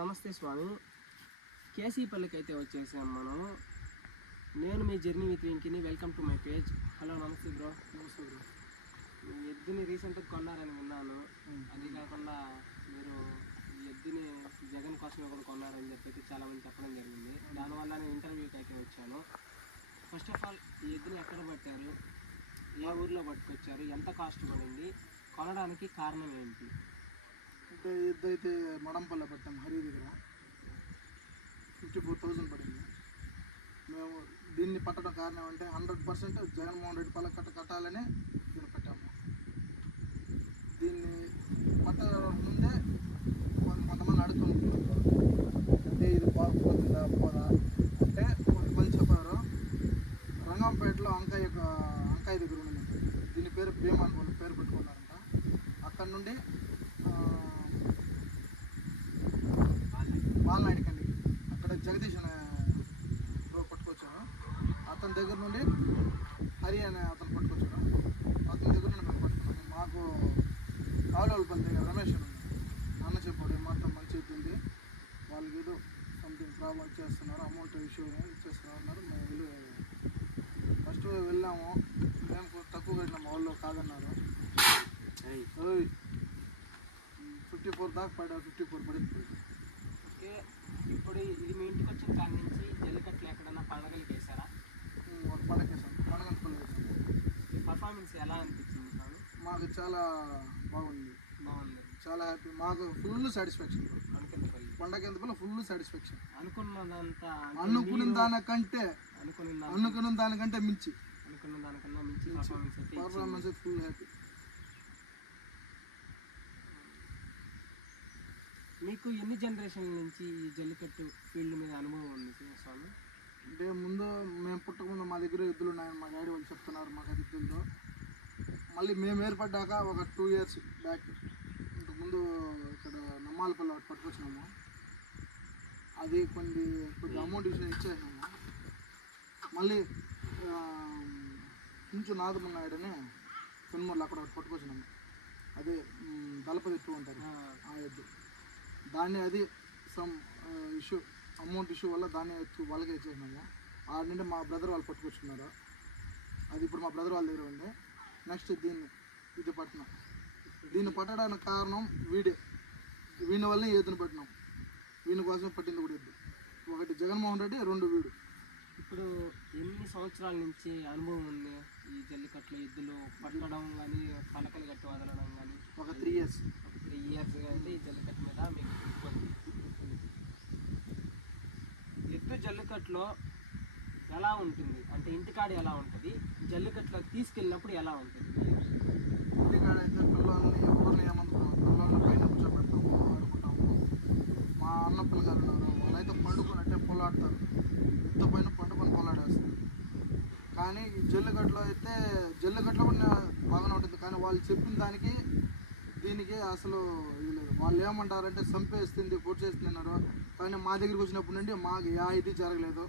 నమస్తే స్వామి. కేసీపల్లికి అయితే వచ్చేసాం మనం. నేను మీ జర్నీ విత్ వెంకిని. Welcome to my page. Hello, నమస్తే బ్రో. నమస్తే బ్రో. ఈ ఎద్దుని రీసెంట్గా కొన్నారని విన్నాను. అది కాకుండా మీరు ఈ ఎద్దుని జగన్ కోసమే కూడా కొన్నారని చెప్పి చాలామంది చెప్పడం జరిగింది. దానివల్ల నేను ఇంటర్వ్యూకి అయితే వచ్చాను. ఫస్ట్ ఆఫ్ ఆల్, ఈ ఎద్దుని ఎక్కడ పట్టారు, ఏ ఊర్లో పట్టుకొచ్చారు, ఎంత కాస్ట్ పడింది, కొనడానికి కారణం ఏంటి? అంటే ఎద్దు అయితే మడంపల్ల పట్టాం, హరి దగ్గర 54,000 పడింది. మేము దీన్ని పట్టడం కారణం అంటే 100% జగన్మోహన్ రెడ్డి పల్ల కట్టాలని దీన్ని పెట్టాము. దీన్ని పట్టడం ముందే కొంతమంది అడుగుతున్నారు, అంటే ఇది బాగుపోతుందా పోదా అంటే కొంతమంది చెప్పారు. రంగంపేటలో అంకాయ దగ్గర ఉంది, దీని పేరు భీమాన్ వాళ్ళు పేరు పెట్టుకున్నారంట. అక్కడ నుండి బాలనాయుడికండి అక్కడ జగదీష్ అనే పట్టుకొచ్చారు. అతని దగ్గర నుండి హరి అనే అతను పట్టుకొచ్చాడు. అతని దగ్గర నుండి మేము పట్టుకున్నాము. మాకు ఆవులపల్లి దగ్గర రమేష్ అని అన్న చెప్పాడు, మొత్తం మంచి అవుతుంది, వాళ్ళకి ఏదో సంథింగ్ ప్రాబ్లం ఇచ్చేస్తున్నారు, అమౌంట్ ఇష్యూ ఇచ్చేస్తున్నారు అన్నారు. మేము ఫస్ట్ వెళ్ళాము, మేము తక్కువ కట్టినాము, వాళ్ళు కాదన్నారు. 54 దాకా పడ్డా, 54 పడింది. ఓకే, ఇప్పుడు ఇది మీ ఇంటికి వచ్చిన కాడి నుంచి జల్లికట్లు ఎక్కడన్నా పండగలకి వేసారా? ఒక పండగ వేసాం, పండగ వేసాము. ఈ పర్ఫార్మెన్స్ ఎలా అనిపించింది స్వామి? మాకు చాలా బాగుంది, చాలా హ్యాపీ, మాకు ఫుల్ సాటిస్ఫాక్షన్. పండగ ఎందుకు ఫుల్ సాటిస్ఫాక్షన్. అనుకున్న దానికంటే మించి పర్ఫార్మెన్స్ ఫుల్ హ్యాపీ. మీకు ఎన్ని జనరేషన్ల నుంచి ఈ జల్లికట్టు ఫీల్డ్ మీద అనుభవం ఉంది స్వామి? అంటే ముందు మేము పుట్టకముందు మా దగ్గర ఎద్దులు ఉన్నాయని మా డాడీ వాళ్ళు చెప్తున్నారు. మాకు అది ఎద్దులతో మళ్ళీ మేము ఏర్పడ్డాక ఒక 2 years బ్యాక్ ఇంతకుముందు ఇక్కడ నమ్మాలపల్లి ఒకటి పట్టుకొచ్చినాము. అది కొద్ది అమౌంట్ ఇచ్చేసినాము. మళ్ళీ కొంచెం నాదమన్నాడని పెన్మూర్లు అక్కడ ఒకటి పట్టుకొచ్చినాము. అదే దళపతి ఎత్తు అంటారు ఆ ఎద్దు. దాన్ని అది సమ్ ఇష్యూ, అమౌంట్ ఇష్యూ వల్ల దాన్ని వాళ్ళకే ఇచ్చేసినాము. ఆడ నుండి మా బ్రదర్ వాళ్ళు పట్టుకొచ్చుకున్నారు. అది ఇప్పుడు మా బ్రదర్ వాళ్ళ దగ్గర ఉంది. నెక్స్ట్ ఇది పట్టినాం. దీన్ని పట్టడానికి కారణం వీడి వల్లే ఎద్దును పట్టినాం. వీని కోసమే పట్టింది కూడా ఎద్దు. ఒకటి జగన్మోహన్ రెడ్డి, 2 వీడు. ఇప్పుడు ఎన్ని సంవత్సరాల నుంచి అనుభవం ఉంది ఈ జల్లికట్లో ఎద్దులు పట్టడం కానీ, పలకలు కట్టి వదలడం కానీ? ఒక 3 years. 3 years అయితే ఈ జల్లికట్టు మీద మీకు ఇబ్బంది. ఎద్దు జల్లికట్టులో ఎలా ఉంటుంది అంటే ఇంటికాడ ఎలా ఉంటుంది, జల్లికట్టులో తీసుకెళ్ళినప్పుడు ఎలా ఉంటుంది? ఇంటికాడ అయితే పిల్లల్ని ఎవరిని ఏమనుకున్నాం, పిల్లల్ని పైన కూర్చోబెడతాము, ఆడుకుంటాము. మా అన్న పిల్లగారు ఉన్నారు, వాళ్ళైతే పండుకున్నట్టే పొలాడతారు, ఎద్దు పైన పండుకొని పొలాడేస్తారు. కానీ ఈ జల్లికట్టులో కూడా బాగానే ఉంటుంది. కానీ వాళ్ళు చెప్పిన దానికి దీనికి అసలు ఇది లేదు. వాళ్ళు ఏమంటారంటే చంపేస్తుంది, పొడి చేస్తున్నారు. కానీ మా దగ్గరికి వచ్చినప్పటి నుండి మాకు ఇది జరగలేదు.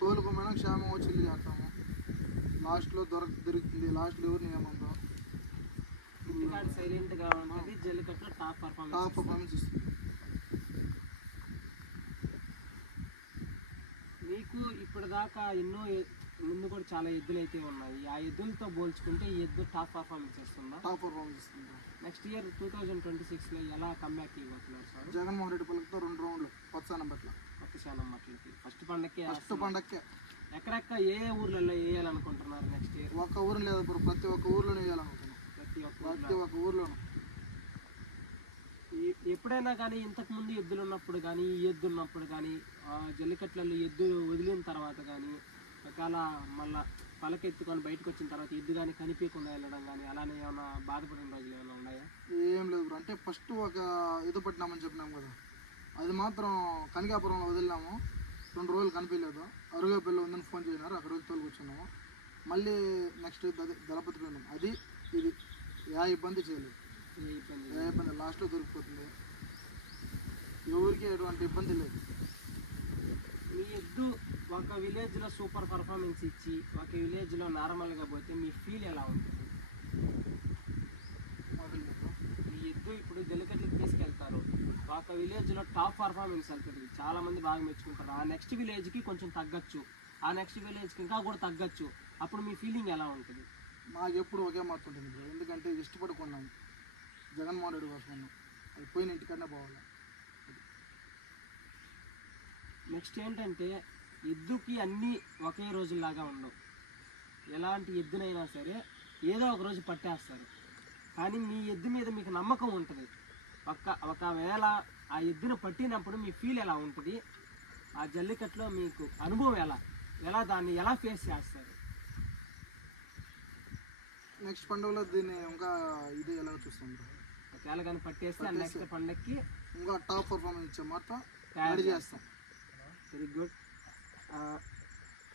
తోలుకోమైనా క్షేమం వచ్చి ఇల్లు చేస్తాము. లాస్ట్లో దొరుకుతుంది, లాస్ట్లో ఎవరిని ఏమందో. సైలెంట్గా ఉంటుంది, జల్లికట్టులో టాప్ పర్ఫార్మెన్స్ ఇస్తుంది. మీకు ఇప్పటిదాకా ఎన్నో ముందు కూడా చాలా ఎద్దులు అయితే ఉన్నాయి. ఆ ఎద్దులతో పోల్చుకుంటే ఈ ఎద్దు టాప్ పర్ఫార్మెన్స్ ఇస్తుందా? టాప్ పర్ఫార్మెన్స్ ఇస్తుంది. నెక్స్ట్ ఇయర్ 2026లో ఎలా కంబ్యాక్ ఇవ్వబోతున్నారు సార్? జగన్మోహన్ రెడ్డి పల్లకితో 2 రౌండ్లు కొత్తశానం బట్లకి ఫస్ట్ పండక్కే ఎక్కడెక్కడ ఏ ఊర్లలో వేయాలనుకుంటున్నారు నెక్స్ట్ ఇయర్? ఒక్క ఊరు లేదు బ్రో, ప్రతి ఒక్క ఊర్లోనే వేయాలనుకుంటున్నాం. ప్రతి ఒక్క ఊర్లోనూ. ఎప్పుడైనా కానీ ఇంతకుముందు ఎద్దులు ఉన్నప్పుడు కానీ, ఈ ఎద్దు ఉన్నప్పుడు కానీ, జల్లికట్లలో ఎద్దు వదిలిన తర్వాత కానీ, ఒకవేళ మళ్ళీ పలకెత్తుకొని బయటకు వచ్చిన తర్వాత ఎద్దు కానీ కనిపించకుండా వెళ్ళడం కానీ, అలానే ఏమైనా బాధపడిన రోజులు ఏమైనా ఉన్నాయా? ఏం లేదు బ్రో. అంటే ఫస్ట్ ఒక ఎద్దు పట్టినామని చెప్పినాం కదా, అది మాత్రం కనికాపురంలో వదిలినాము. 2 రోజులు కనిపించలేదు. అరుగేపల్లి ఉందని ఫోన్ చేసినారు, అక్కడ రోజు తోలుకొచ్చున్నాము. మళ్ళీ నెక్స్ట్ దళపతి పోయినాం. ఇది ఇబ్బంది చేయలేదు. ఇబ్బంది లాస్ట్లో దొరికిపోతుంది, ఎవరికి ఎటువంటి ఇబ్బంది లేదు. మీ ఎద్దు ఒక విలేజ్లో సూపర్ పర్ఫార్మెన్స్ ఇచ్చి ఒక విలేజ్లో నార్మల్గా పోతే మీ ఫీల్ ఎలా ఉంటుంది? మీ ఎద్దు ఇప్పుడు జల్లికట్టుకి తీసుకెళ్తారు, ఒక విలేజ్లో టాప్ పర్ఫార్మెన్స్ వెళ్తుంది, చాలా మంది బాగా మెచ్చుకుంటారు. ఆ నెక్స్ట్ విలేజ్కి కొంచెం తగ్గచ్చు, ఆ నెక్స్ట్ విలేజ్కి ఇంకా కూడా తగ్గచ్చు. అప్పుడు మీ ఫీలింగ్ ఎలా ఉంటుంది? మాకు ఎప్పుడు ఒకే మాట ఉంటుంది బ్రో, ఎందుకంటే ఇష్టపడి కొన్నాము, జగన్మోహన్ రెడ్డి కోసం కొన్నాం, అది పోయిన ఇంటికన్నా పోవాలి. నెక్స్ట్ ఏంటంటే ఎద్దుకి అన్నీ ఒకే రోజులాగా ఉండవు. ఎలాంటి ఎద్దునైనా సరే ఏదో ఒక రోజు పట్టేస్తారు. కానీ మీ ఎద్దు మీద మీకు నమ్మకం ఉంటుంది. ఒకవేళ ఆ ఎద్దును పట్టినప్పుడు మీ ఫీల్ ఎలా ఉంటుంది? ఆ జల్లికట్టులో మీకు అనుభవం ఎలా దాన్ని ఎలా ఫేస్ చేస్తారు? నెక్స్ట్ పండుగలో దీన్ని ఇంకా ఇది ఎలా చూస్తాం బ్రో, ఒకవేళ కానీ పట్టేస్తే నెక్స్ట్ పండగకి ఇంకా టాప్ పర్ఫార్మెన్స్ ఇచ్చే మాత్రం రెడీ చేస్తాం. Very good.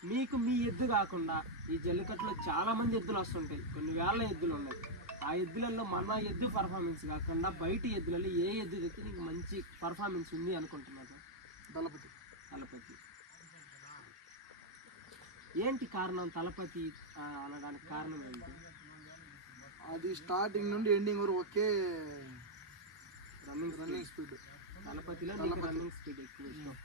మీకు మీ ఎద్దు కాకుండా ఈ జల్లికట్టులో చాలా మంది ఎద్దులు వస్తుంటాయి, కొన్ని వేల ఎద్దులు ఉన్నాయి. ఆ ఎద్దులలో మన ఎద్దు పర్ఫార్మెన్స్ కాకుండా బయట ఎద్దులలో ఏ ఎద్దు అయితే నీకు మంచి పర్ఫార్మెన్స్ ఉంది అనుకుంటున్నారు? దళపతి. ఏంటి కారణం తలపతి అనడానికి కారణం ఏంటి? అది స్టార్టింగ్ నుండి ఎండింగ్ వరకు ఒకే రన్నింగ్ స్పీడ్. తలపతిలో రన్నింగ్ స్పీడ్ ఎక్కువ ఇష్టం.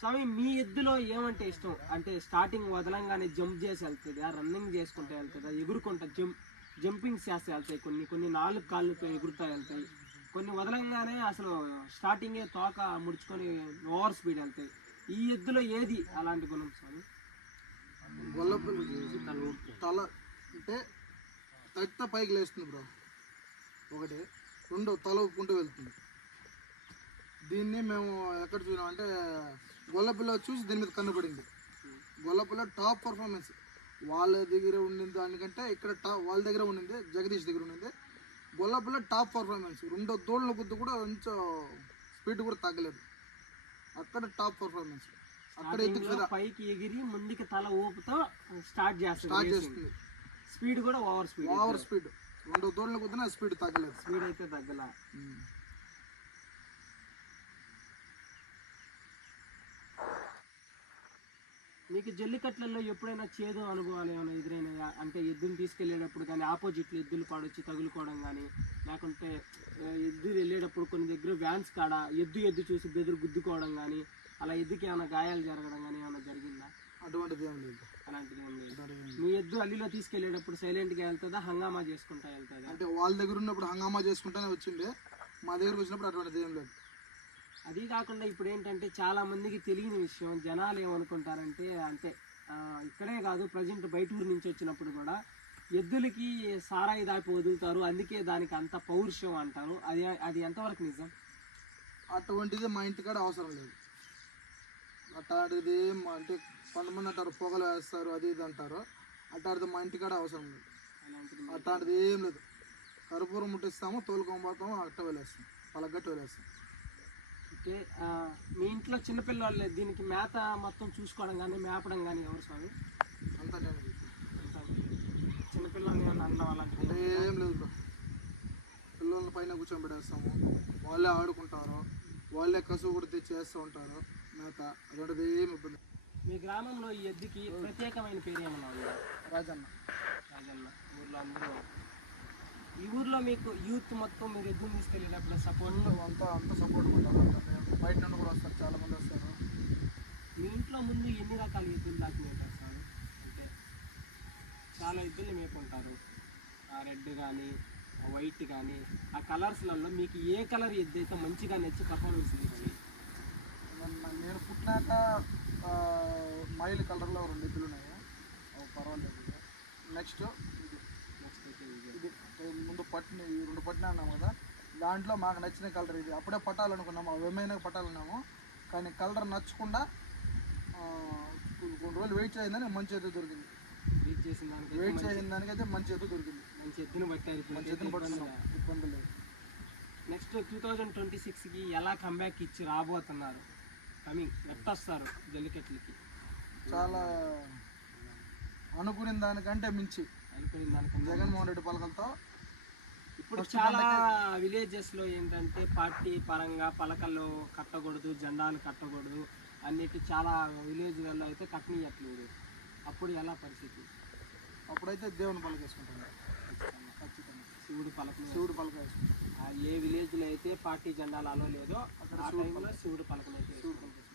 స్వామి, మీ ఎద్దులో ఏమంటే ఇష్టం? అంటే స్టార్టింగ్ వదలంగానే జంప్ చేసి వెళ్తుందా, రన్నింగ్ చేసుకుంటూ వెళ్తుందా, ఎగురుకుంటా జంపింగ్స్ చేస్తే వెళ్తాయి, కొన్ని 4 కాళ్ళతో ఎగురుతూ వెళ్తాయి, కొన్ని వదలంగానే అసలు స్టార్టింగే తోక ముడుచుకొని ఓవర్ స్పీడ్ వెళ్తాయి. ఈ ఎద్దులో ఏది అలాంటి గుణం స్వామి? గొల్లపిల్ల తల అంటే తట్ట పైకి లేస్తుంది బ్రో ఒకటి, రెండో తల ఊపుకుంటూ వెళ్తుంది. దీన్ని మేము ఎక్కడ చూసినాం అంటే గొల్లపిల్ల చూసి దీని మీద కన్నుపడింది. గొల్లపిల్ల టాప్ పర్ఫార్మెన్స్ వాళ్ళ దగ్గర ఉండింది దానికంటే ఇక్కడ వాళ్ళ దగ్గర ఉండింది, జగదీష్ దగ్గర ఉండింది. గొల్లపిల్ల టాప్ పర్ఫార్మెన్స్, రెండో దోళ్ళ గుద్దు కూడా కొంచెం స్పీడ్ కూడా తగ్గలేదు, అక్కడ టాప్ పర్ఫార్మెన్స్. అక్కడ పైకి ఎగిరి ముందుకి తల ఊపుతో స్టార్ట్ చేస్తుంది, స్పీడ్ కూడా ఓవర్ స్పీడ్, రెండో దోళ్ళ గుద్దిన స్పీడ్ తగ్గలేదు, స్పీడ్ అయితే తగ్గల. మీకు జల్లికట్లలో ఎప్పుడైనా చేదు అనుభవాలు ఏమైనా ఎదురైనాయా? అంటే ఎద్దుని తీసుకెళ్ళేటప్పుడు కానీ ఆపోజిట్లో ఎద్దులు పాడొచ్చి తగులుకోవడం కానీ, లేకుంటే ఎద్దు వెళ్ళేటప్పుడు కొన్ని దగ్గర వ్యాన్స్ కాడ ఎద్దు చూసి బెదురు గుద్దుకోవడం కానీ, అలా ఎద్దుకి ఏమైనా గాయాలు జరగడం కానీ ఏమైనా జరిగిందా? అటువంటిది ఏం లేదు. అలాంటిది ఏం లేదు. మీ ఎద్దు అల్లిలో తీసుకెళ్ళేటప్పుడు సైలెంట్గా వెళ్తుందా, హంగామా చేసుకుంటా వెళ్తుందా? అంటే వాళ్ళ దగ్గర ఉన్నప్పుడు హంగామా చేసుకుంటానే వచ్చింది, మా దగ్గరకు వచ్చినప్పుడు అటువంటిది ఏం లేదు. అది కాకుండా ఇప్పుడు ఏంటంటే చాలా మందికి తెలియని విషయం, జనాలు ఏమనుకుంటారంటే, అంటే ఇక్కడే కాదు ప్రజెంట్ బయట ఊరు నుంచి వచ్చినప్పుడు కూడా ఎద్దులకి సారాయి దాపి వదులుతారు, అందుకే దానికి అంత పౌరుషం అంటారు. అది ఎంతవరకు నిజం? అటువంటిది మా ఇంటికాడ అవసరం లేదు. అట్లాంటిది అంటే కొంతమంది అంటారు పొగలు వేస్తారు అది ఇది అంటారు, అట్లాంటిది మా ఇంటికాడ అవసరం లేదు. అట్లాంటిది ఏం లేదు. కర్పూరం ముట్టిస్తాము, తోలుకోబోతాము, అట్ట వెళ్ళేస్తాం, పలగట్టు వెళ్ళేస్తాం. అంటే మీ ఇంట్లో చిన్నపిల్లలు దీనికి మేత మొత్తం చూసుకోవడం కానీ మేపడం కానీ ఎవరు స్వామి? అంతా నేను చిన్నపిల్లల్ని అనడం అలాంటిది ఏం లేదు. పిల్లల పైన కూర్చోబెట్టేస్తాము, వాళ్ళే ఆడుకుంటారు, వాళ్ళే కసువు కూడా తెచ్చి వేస్తూ ఉంటారు మేత, అటువంటిది ఏమి ఇబ్బంది. మీ గ్రామంలో ఈ ఎద్దుకి ప్రత్యేకమైన పేరు ఏమన్నా ఉందా? రాజన్న. ఊర్లో అందరూ, ఈ ఊర్లో మీకు యూత్ మొత్తం మీరు ఎద్దును తీసుకెళ్ళినప్పుడు సపోర్ట్ అంతా సపోర్ట్ ఉంటారు, బయట నుండి కూడా వస్తారు, చాలా మంది వస్తారు. మీ ఇంట్లో ముందు ఎన్ని రకాల ఎద్దులు దాకా మేపేస్తారు? అంటే చాలా ఎద్దులు మేపుంటారు, రెడ్ కానీ వైట్ కానీ, ఆ కలర్స్లలో మీకు ఏ కలర్ ఎద్దు అయితే మంచిగా నచ్చి పర్ఫార్మెన్స్ ఇచ్చి? నేను పుట్టినాక మైల్ కలర్లో 2 ఎద్దులు ఉన్నాయి, పర్వాలేదు. నెక్స్ట్ ఇది ముందు పట్టిన, ఈ 2 పట్టినా అన్నాము కదా, దాంట్లో మాకు నచ్చిన కలర్ ఇది. అప్పుడే పట్టాలనుకున్నాము, ఏమైనా పట్టాలన్నాము, కానీ కలర్ నచ్చకుండా 2 రోజులు వెయిట్ చేసిందని మంచి ఎద్దు దొరికింది. వెయిట్ చేసిన దానికైతే మంచి ఎద్దు దొరికింది, మంచి ఎద్దును పట్టారు, మంచి ఎద్దును పట్టుకున్నాం, ఇబ్బంది లేదు. నెక్స్ట్ 2026కి ఎలా కంబ్యాక్ ఇచ్చి రాబోతున్నారు? కమింగ్ ఎట్టొస్తారు జల్లికట్లకి? చాలా అనుకునే దానికంటే మించి జగన్మోహన్ రెడ్డి పలకలతో. ఇప్పుడు చాలా విలేజెస్లో ఏంటంటే పార్టీ పరంగా పలకల్లో కట్టకూడదు, జెండాలు కట్టకూడదు అన్నిటి, చాలా విలేజ్లలో అయితే కట్టనీయట్లేదు. అప్పుడు ఎలా పరిస్థితి? అప్పుడైతే దేవుని పలక వేసుకుంటాను ఖచ్చితంగా, శివుడు పలక వేసుకుంటాం. ఏ విలేజ్లో అయితే పార్టీ జెండాలు అలో లేదో అక్కడ ఆ టైంలో శివుడు పలకనైతే వేసుకుంటారు.